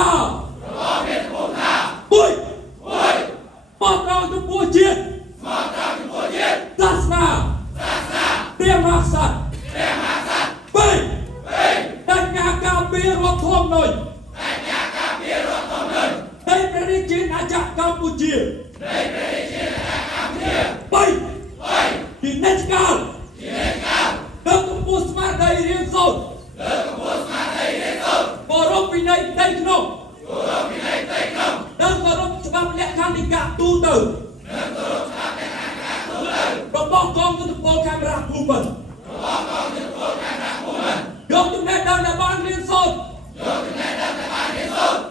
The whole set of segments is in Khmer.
ថាមួយមកដល់ចំពោះជាតិសាសនាព្រះមហាក្សត្រពីរបញ្ញាការពាររដ្ឋធម្មនុញ្ញនៃព្រះរាជាណាចក្រកម្ពុជាបីពីនិច្ចកាលលើកកម្ពស់ស្មារតីរៀនសូត្រគោរពវិន័យផ្ទៃក្នុងនិងគោរពច្បាប់លក្ខន្តិកៈទូទៅរបស់កងទ័ពពលខេមរៈភូមិន្ទយកចំណេះដឹងដែលបានរៀនសូត្រ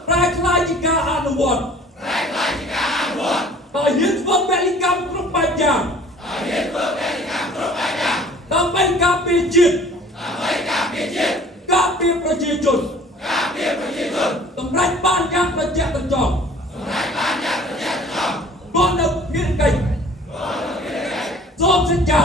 ប្រែក្លាយជាការអនុវត្តដោយហ៊ានធ្វើពលកម្មគ្រប់បែបយ៉ាងដើម្បីការពារជាតិការពារប្រជាជនសម្រេចបានយ៉ាងត្រជាក់ត្រចង់បាននៅមានកិច្ចសូមសច្ចា